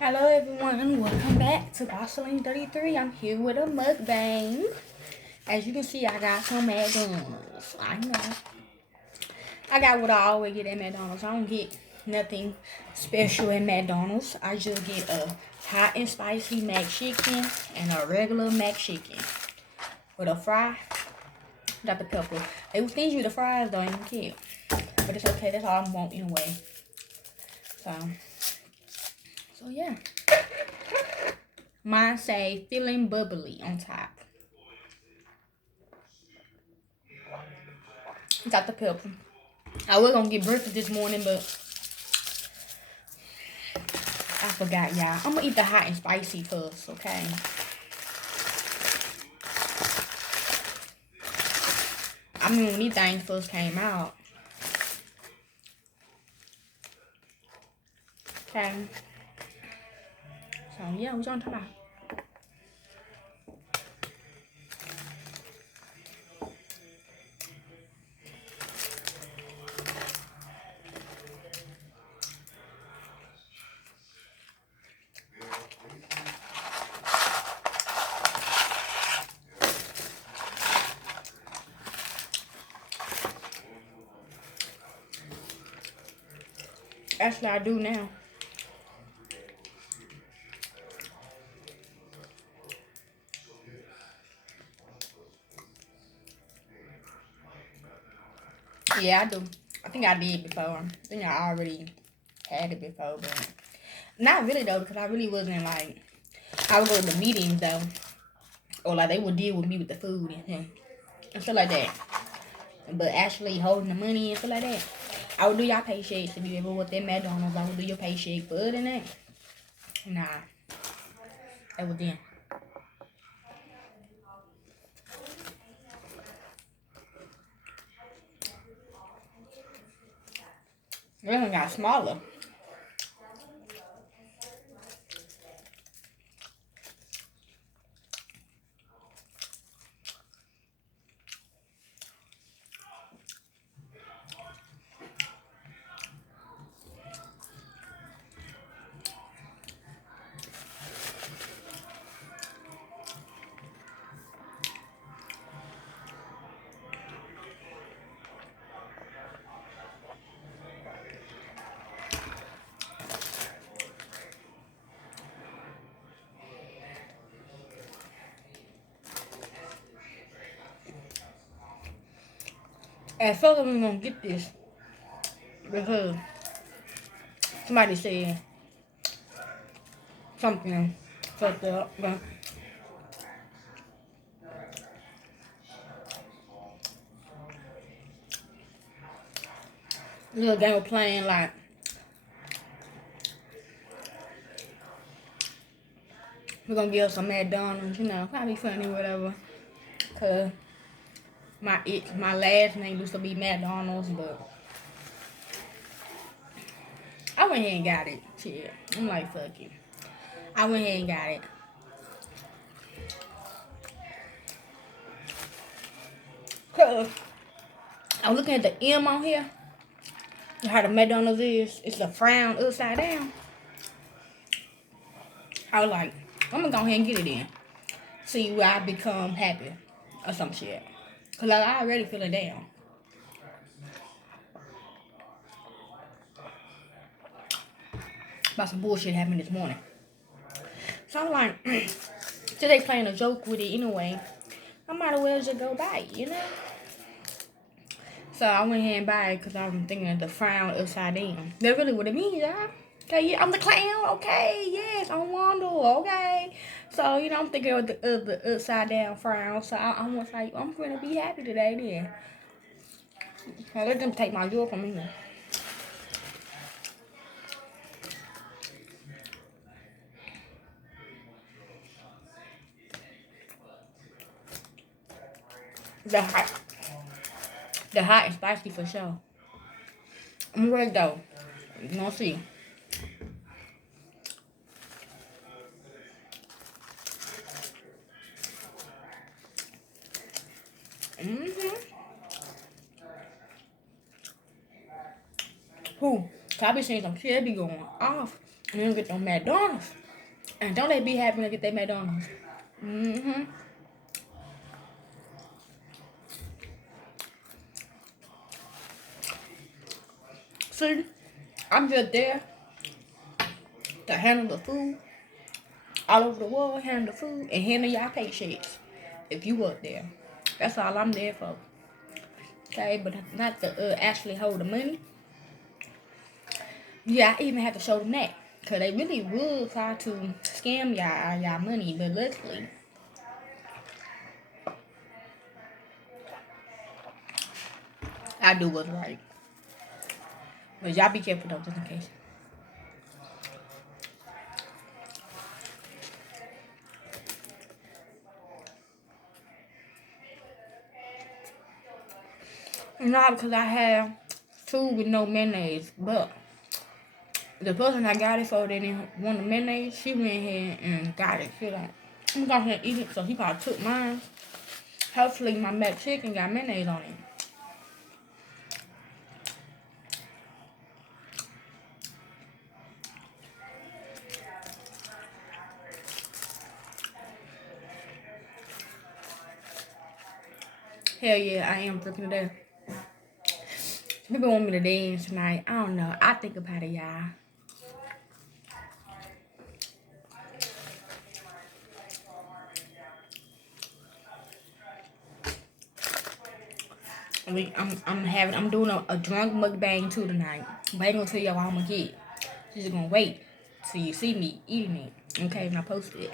Hello everyone, welcome back to Gasoline 33. I'm here with a mukbang. As you can see, I got some McDonald's. I know. I got what I always get at McDonald's. I don't get nothing special at McDonald's. I just get a hot and spicy mac chicken and a regular mac chicken. With a fry, Dr. Pepper. They would stingy with the fries though, I don't care. But it's okay, that's all I want anyway. So yeah. Mine say feeling bubbly on top. Got the pepper. I was gonna get breakfast this morning, but I forgot, y'all. I'm gonna eat the hot and spicy first, okay? I mean, when these things first came out. Okay. So, yeah, what y'all talking about? Actually, I do now. Yeah, I do. I think I did before. I think I already had it before, but not really though, because I really wasn't like, I would go to the meetings though, or like they would deal with me with the food and stuff like that. But actually holding the money and stuff like that, I would do y'all paychecks if you ever with that McDonald's. I would do your paycheck, but other than that, nah, that was then. It even got smaller. At first, we gonna get this because somebody said something fucked up, but little game of playing like we're gonna give us some McDonald's, probably funny, whatever. Cause my last name used to be McDonald's, but I went ahead and got it. Shit, I'm like fuck it. I went ahead and got it. Cause I was looking at the M on here. How the McDonald's is, it's a frown upside down. I was like, I'm gonna go ahead and get it in. See where I become happy or some shit. Cause like, I already feeling down. About some bullshit happened this morning. So I'm like, today playing a joke with it anyway. I might as well just go buy it, So I went ahead and buy it because I was thinking of the frown upside down. That's really what it means, y'all. Okay, yeah, I'm the clown. Okay, yes, I'm Wanda. Okay, so I'm thinking of the upside down frown. So I was like, I'm gonna be happy today. Then now let them take my joy from me. The hot, the hot and spicy for sure. I'm ready though. You gonna see. Who? I be seeing some shit be going off And then get them McDonald's. And don't they be happy when they get their McDonald's? Mm-hmm. See, I'm just there to handle the food all over the world, handle the food, and handle y'all paychecks. If you up there, that's all I'm there for. Okay, but not to actually hold the money. Yeah, I even have to show them that. Because they really would try to scam y'all money, but luckily, I do what's right. But y'all be careful though, just in case. Not because I have food with no mayonnaise, but the person I got it for, they didn't want the mayonnaise. She went ahead and got it. She like, I'm going to eat it, so he probably took mine. Hopefully my mac chicken got mayonnaise on it. Hell yeah, I am drinking today. People want me to dance tonight. I don't know. I think about it, y'all. I'm doing a drunk mukbang too tonight. But I ain't gonna tell y'all what I'm gonna get. Just gonna wait till you see me eating it. Okay, when I post it.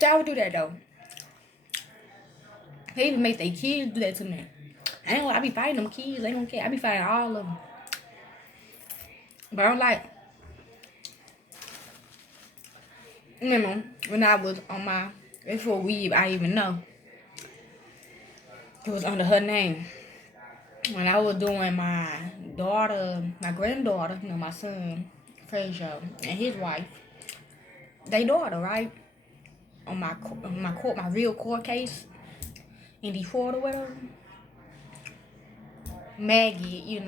So I would do that though. They even make their kids do that to me. I be fighting them kids. They don't care. I be fighting all of them. But I'm like, remember when I was on my, before I even know, it was under her name. When I was doing my granddaughter, my son, Frazier, and his wife, they daughter, right? On my real court case in Detroit or whatever. Maggie,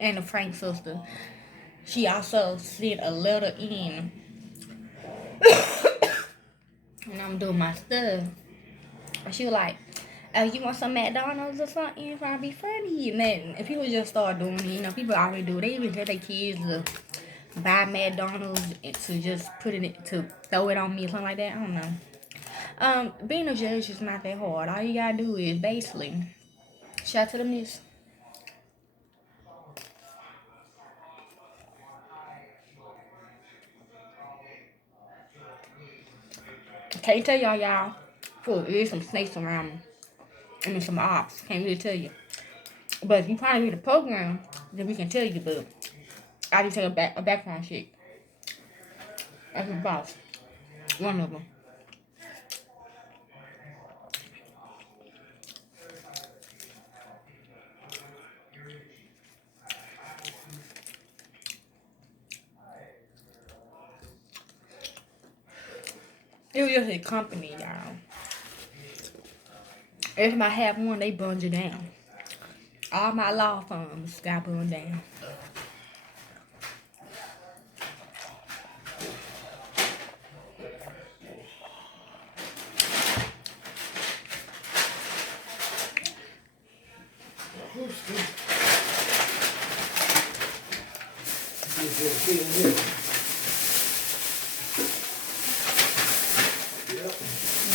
and the Frank sister, she also sent a letter in, and I'm doing my stuff. And she was like, "Oh, you want some McDonald's or something? Trying to be funny." And people just start doing it. People already do. They even tell their kids to buy McDonald's and to just to throw it on me or something like that. I don't know. Being a judge is not that hard. All you gotta do is basically shout to the miss. Can't tell y'all. There's some snakes around me. I mean, some ops. Can't really tell you. But if you trying to read the program, then we can tell you. But I just take a background check. That's the boss. One of them. It was just a company, y'all. Every time I have one, they burned you down. All my law firms got burned down.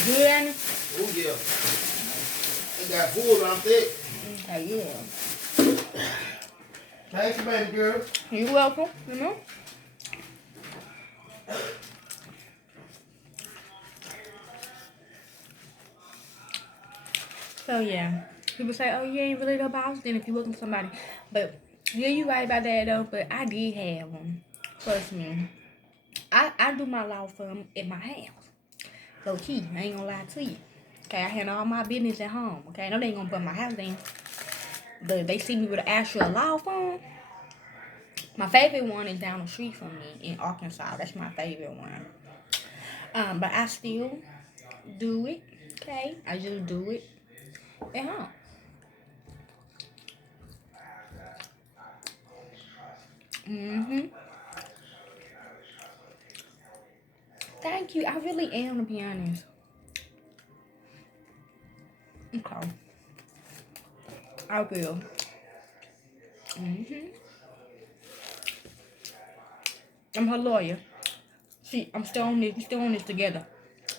Good, Annie? Oh, yeah. I got food on thick. Okay, yeah. Thank you, baby girl. You're welcome, So, yeah. People say, oh, you ain't really the boss then if you're looking for somebody. But, yeah, you right about that, though. But I did have one. Trust me. I do my law firm at my house. Low key, I ain't gonna lie to you. Okay, I handle all my business at home. Okay, I know they ain't gonna put my house down. But they see me with an actual law firm. My favorite one is down the street from me in Arkansas. That's my favorite one. But I still do it. Okay, I just do it at home. Mm-hmm. Thank you. I really am, to be honest. Okay. I will. Mm-hmm. I'm her lawyer. See, I'm still on this. We still on this together.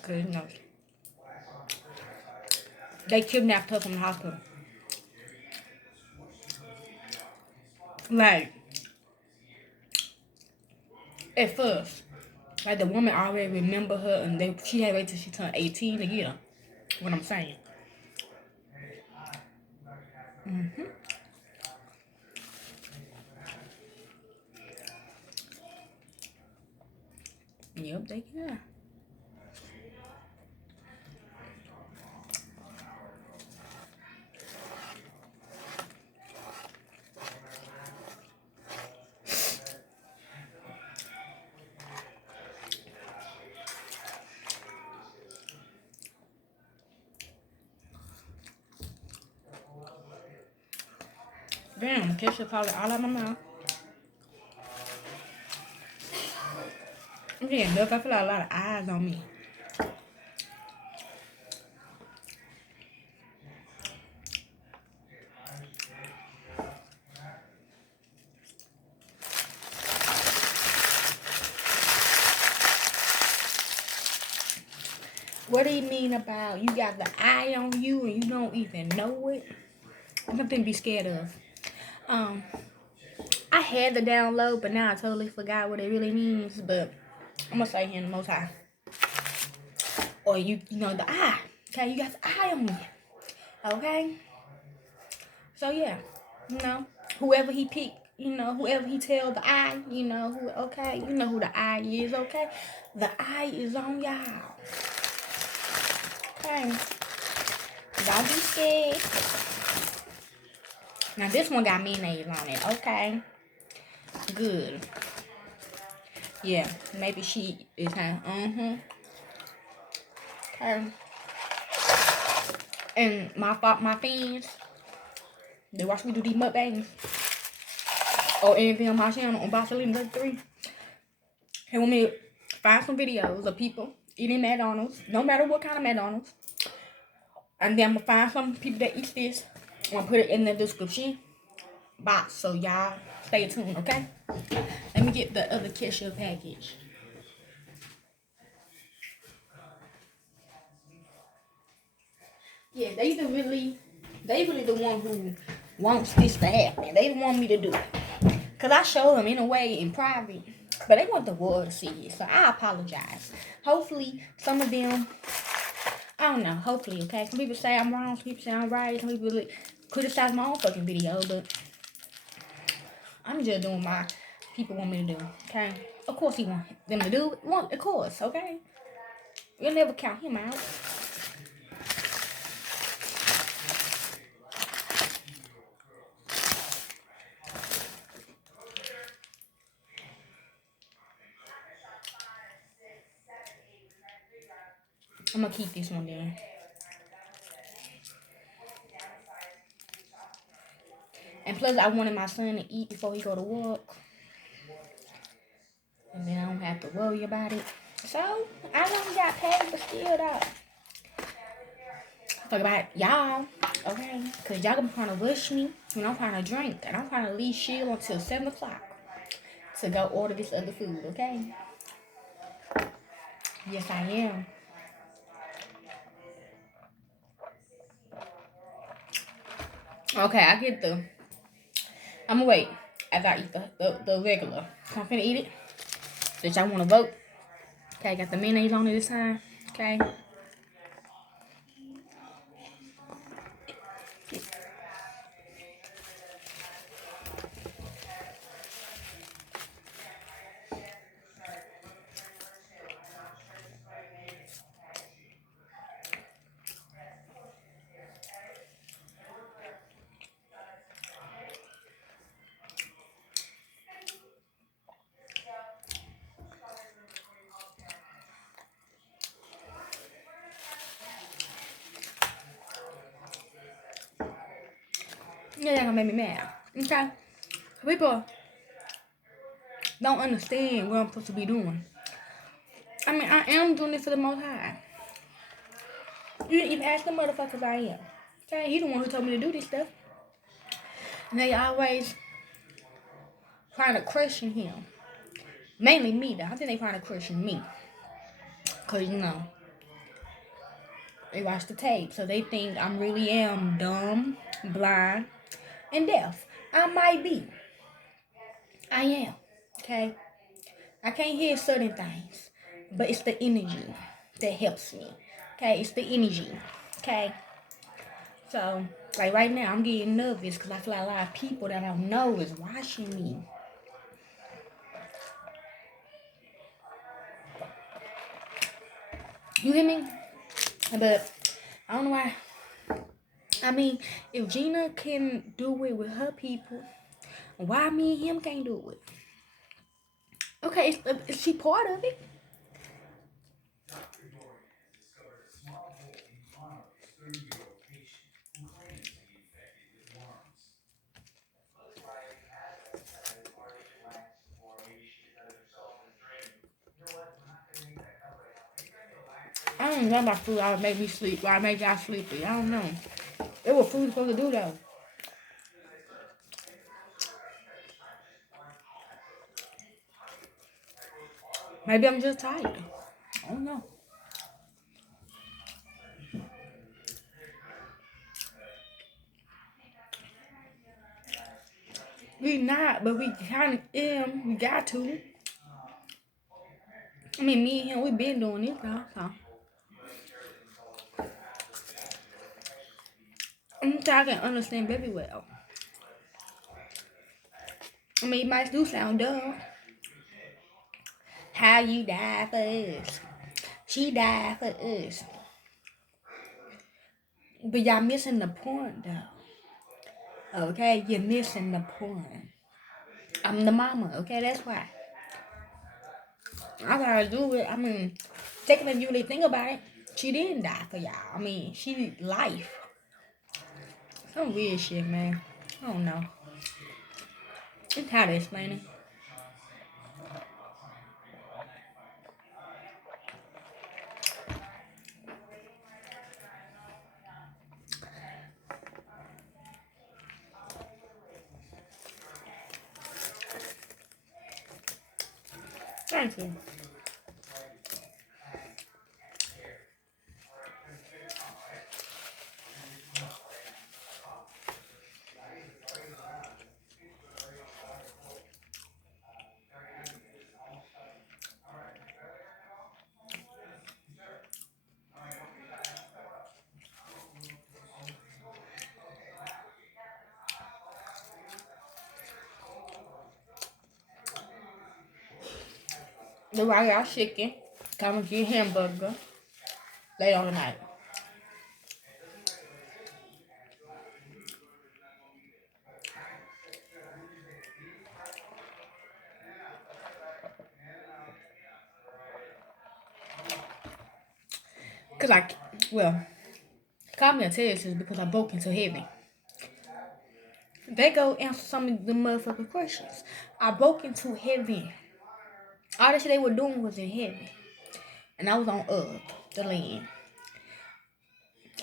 Cause you know, they kidnapped her from the hospital. Like at first, like the woman already remember her, and she had to wait till she turned 18 to get her. What I'm saying. Mm-hmm. Yep, they can. Damn, ketchup probably all out my mouth. I'm getting look. I feel like a lot of eyes on me. What do you mean about you got the eye on you and you don't even know it? Nothing to be scared of. I had to download, but now I totally forgot what it really means. But I'm gonna say here in the Most High, or you know the eye. Okay, you got the eye on you. Okay, so yeah, you know whoever he pick, whoever he tell the eye, okay, you know who the eye is. Okay, the eye is on y'all. Okay, don't be scared. Now this one got mayonnaise on it. Okay, good. Yeah, maybe she is her. Okay. And my fans, they watch me do these mukbangs or anything on my channel on Barcelona 33. They want me to find some videos of people eating McDonald's, no matter what kind of McDonald's. And then I'm gonna find some people that eat this. I'm gonna put it in the description box, so y'all stay tuned, okay? Let me get the other ketchup package. Yeah, they really the one who wants this to happen. They want me to do it. Cause I showed them in a way in private, but they want the world to see it. So I apologize. Hopefully, some of them, I don't know. Hopefully, okay. Some people say I'm wrong. Some people say I'm right. Some people really criticize my own fucking video, but I'm just doing my people want me to do. Okay. Of course, he want them to do. Of course, okay. You'll never count him out. I'm gonna keep this one there. And plus, I wanted my son to eat before he go to work. And then I don't have to worry about it. So, I don't got paid, but still, though. Talk about y'all, okay? Because y'all gonna trying to rush me when I'm trying to drink. And I'm trying to leave Sheila until 7 o'clock to go order this other food, okay? Yes, I am. Okay, I'm gonna wait after I eat the regular. So I'm finna eat it. Did y'all wanna vote? Okay, got the mayonnaise on it this time. Okay. Yeah, that gonna make me mad. Okay? People don't understand what I'm supposed to be doing. I mean, I am doing this for the Most High. You didn't even ask the motherfuckers I am. Okay? He the one who told me to do this stuff. And they always trying to question him. Mainly me, though. I think they trying to question me. Because, you know, they watch the tape. So they think I really am dumb, blind, and deaf. I might be. I am. Okay? I can't hear certain things. But it's the energy that helps me. Okay? It's the energy. Okay? So, like right now, I'm getting nervous because I feel like a lot of people that I don't know is watching me. You hear me? But I don't know why. I mean, if Gina can do it with her people, why me and him can't do it? Okay, is she part of it? I don't know about food. I would make me sleep. Or I make y'all sleepy. I don't know. It was food supposed to do though. Maybe I'm just tired. I don't know. We not, but we kind of am. We got to. I mean, me and him, we been doing this though. So I'm sure I can understand baby well. I mean, it might do sound dumb. How you die for us? She died for us. But y'all missing the point though. Okay, you're missing the point. I'm the mama. Okay, that's why. I gotta do it. I mean, taking if you really think about it, she didn't die for y'all. I mean, she life. Some weird shit, man. I don't know. It's hard to explain it. Thank you. The I got chicken. Come and get hamburger later on tonight. Cause call me a terrorist because I broke into heaven. They go answer some of the motherfucking questions. I broke into heaven. All the shit they were doing was in heaven. And I was on earth, the land.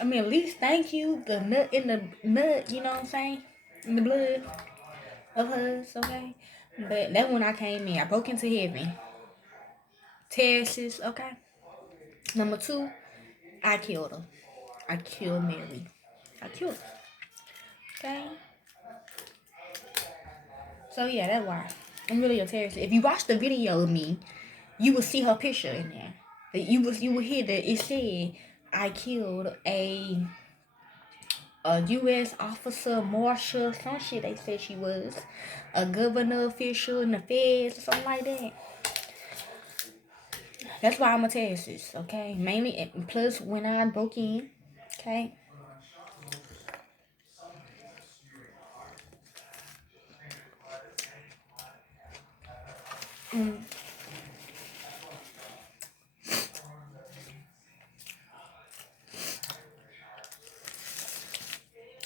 I mean, at least thank you, the nut in the nut, you know what I'm saying? In the blood of hers, okay? But that's when I came in. I broke into heaven. Terraces, okay? Number 2, I killed her. I killed Mary. I killed her. Okay? So yeah, that's why. I'm really a terrorist. If you watch the video of me, you will see her picture in there. You will hear that it said I killed a U.S. officer, marshal, some shit they said she was. A governor official in the feds or something like that. That's why I'm a terrorist, okay? Mainly, plus when I broke in, okay?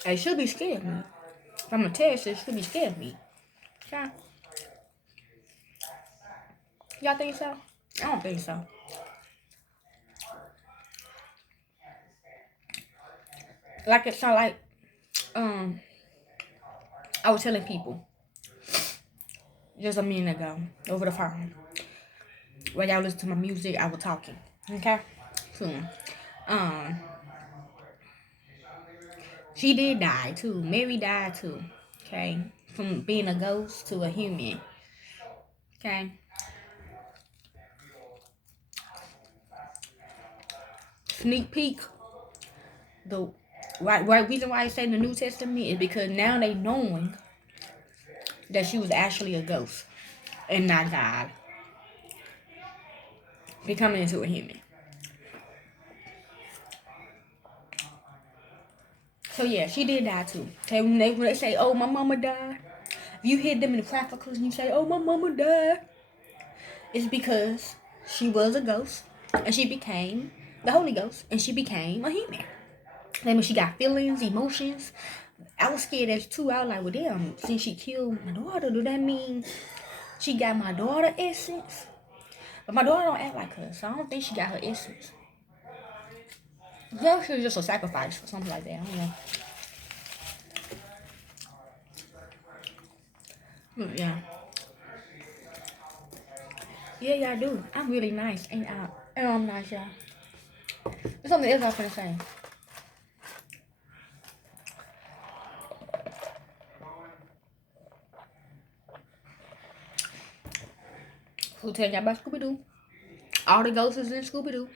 They should be scared of me. I'm gonna tell you, she should be scared of me. Okay? Y'all think so? I don't think so. Like it sound like I was telling people just a minute ago over the phone. While y'all listen to my music, I was talking. Okay? So, she did die too. Mary died too. Okay? From being a ghost to a human. Okay? Sneak peek. The right reason why I say in the New Testament is because now they knowing that she was actually a ghost and not God. Becoming into a human. So yeah, she did die too. Okay, when they say, oh, my mama died. If you hit them in the traffic and you say, oh, my mama died. It's because she was a ghost and she became the Holy Ghost and she became a human. That means she got feelings, emotions. I was scared as too. I was like, well, damn, since she killed my daughter, do that mean she got my daughter essence? But my daughter don't act like her, so I don't think she got her essence. Yeah, she was just a sacrifice or something like that. I don't know. Yeah. Yeah, y'all do. I'm really nice, ain't I? And I'm nice, y'all. There's something else I was gonna say. Who tell y'all about Scooby-Doo? All the ghosts is in Scooby-Doo.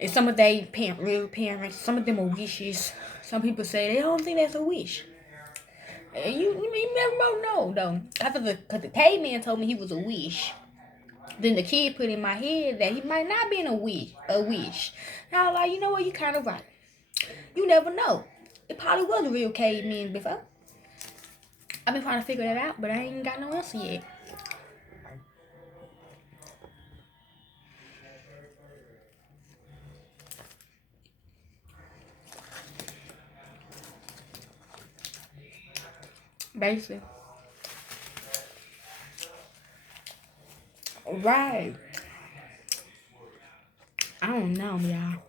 And some of they real parents, some of them are wishes. Some people say they don't think that's a wish. And you never know, though. Because the caveman told me he was a wish. Then the kid put in my head that he might not be in a wish. And I was like, you know what, you kind of right. You never know. It probably was a real caveman before. I've been trying to figure that out, but I ain't got no answer yet. Basically. Right. I don't know, y'all.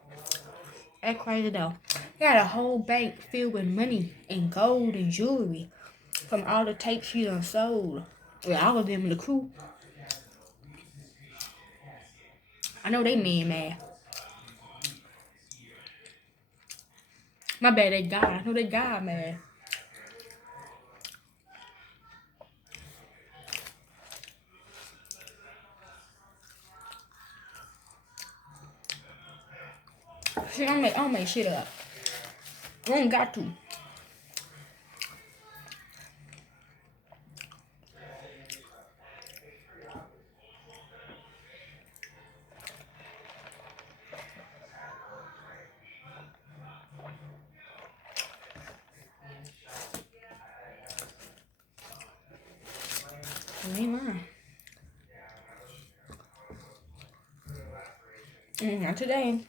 That's crazy though. They had a whole bank filled with money and gold and jewelry from all the tapes she done sold. With all of them in the crew. I know they mad. My bad, they God. I know they God mad. See, I don't make shit up. I don't got to. I ain't lying. Not today.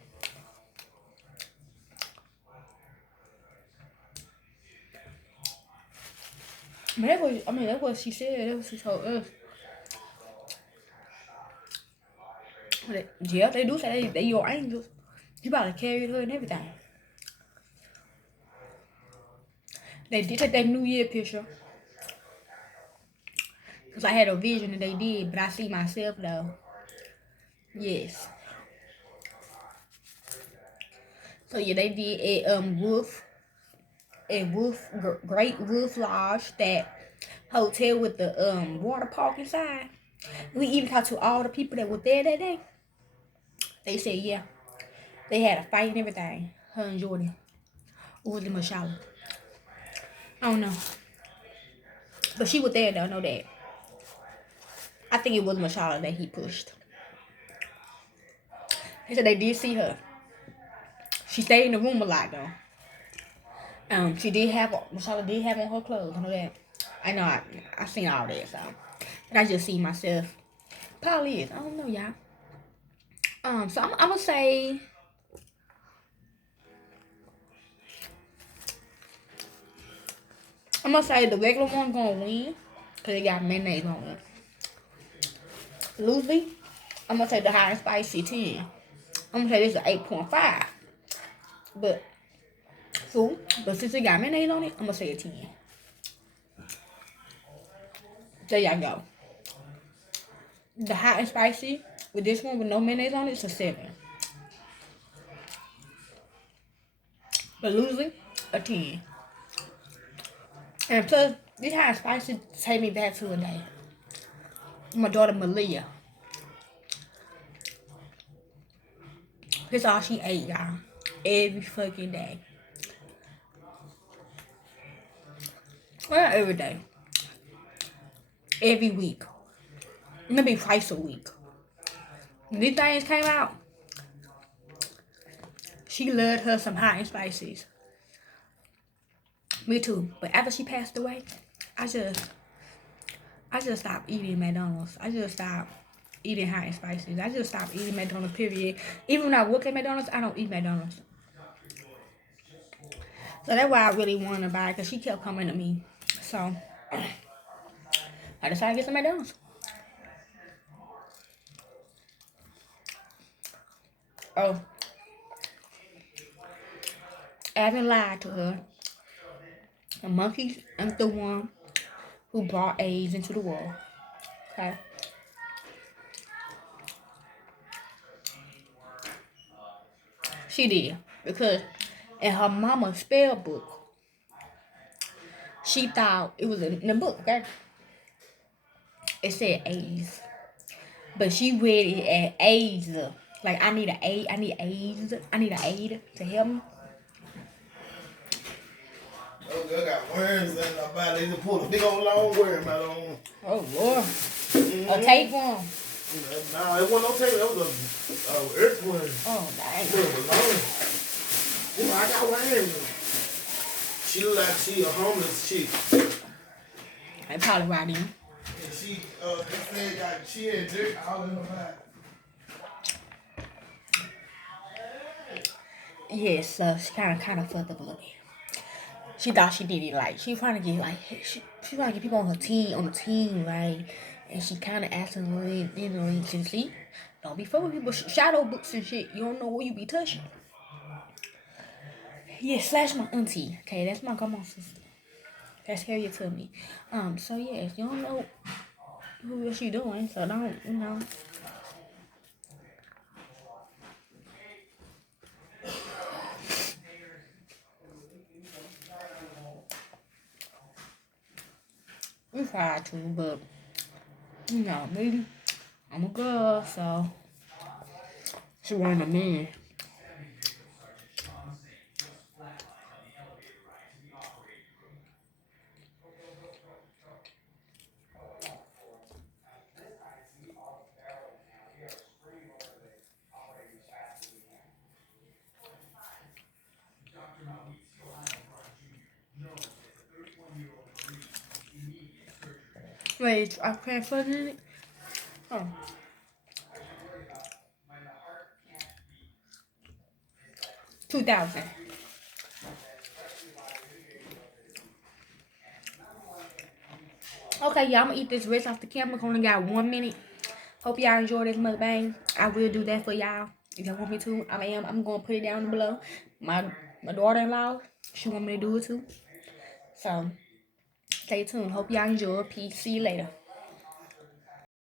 But that's what she said. That's what she told us. Yeah, they do say they your angels. You about to carry her and everything. They did take that New Year picture. Because I had a vision that they did, but I see myself though. Yes. So yeah, they did Great Wolf Lodge, that hotel with the water park inside. We even talked to all the people that were there that day. They said yeah, they had a fight and everything. Her and Jordan. Or was it Mashala? I don't know. But she was there though, I know that. I think it was Mashala that he pushed. He said they did see her. She stayed in the room a lot though. Mashala did have on her clothes. I know that. I know I seen all that, so. And I just see myself. Probably is. I don't know, y'all. So I'm gonna say I'm gonna say the regular one gonna win because it got mayonnaise on it. Loosely, I'm gonna say the hot and spicy 10. I'm gonna say this is 8.5. But since it got mayonnaise on it, I'm gonna say a 10. There y'all go. The hot and spicy with this one with no mayonnaise on it is a 7. But loosely, a 10. And plus, this hot and spicy take me back to a day. My daughter Malia. That's all she ate, y'all. Every fucking day. Well, not every day. Every week. Maybe twice a week. When these things came out, she loved her some hot and spices. Me too. But after she passed away, I just stopped eating McDonald's. I just stopped eating hot and spices. I just stopped eating McDonald's, period. Even when I work at McDonald's, I don't eat McDonald's. So that's why I really wanted to buy it, because she kept coming to me. So I decided to get some McDonald's. Oh, I haven't lied to her. The monkey is the one who brought AIDS into the world. Okay? She did. Because in her mama's spell book, she thought it was in the book, okay? It said AIDS. But she read it as AIDS. Like, I need an aid. I need AIDS. I need an aid to help me. Those girls got worms in their body. They just pull a big old long worm out on them. Oh, Lord. A tapeworm. Nah, it wasn't no tape. That was a earthworm. Oh, dang. It was long. You know, I got worms. She look like she a homeless chick. I probably right in. And she, they said got she had dirt all in her body. Yes, so she kind of fucked up a little bit. She thought she did it like she trying to get like she trying to get people on the team, right? And she kind of accidentally, see, don't be fucking with people shadow books and shit. You don't know where you be touching. Yeah, slash my auntie. Okay, that's my grandma's sister. That's Harriet to me. So yeah, you don't know who she doing, so don't, we tried to, but maybe I'm a girl, so she wanted a man. Wait, I can't find it. Oh. $2,000. Okay, y'all, I'm gonna eat this rest off the camera. Only got 1 minute. Hope y'all enjoy this mukbang. I will do that for y'all if y'all want me to. I'm gonna put it down below. My daughter-in-law, she want me to do it too. So stay tuned. Hope y'all enjoy. Peace. See you later.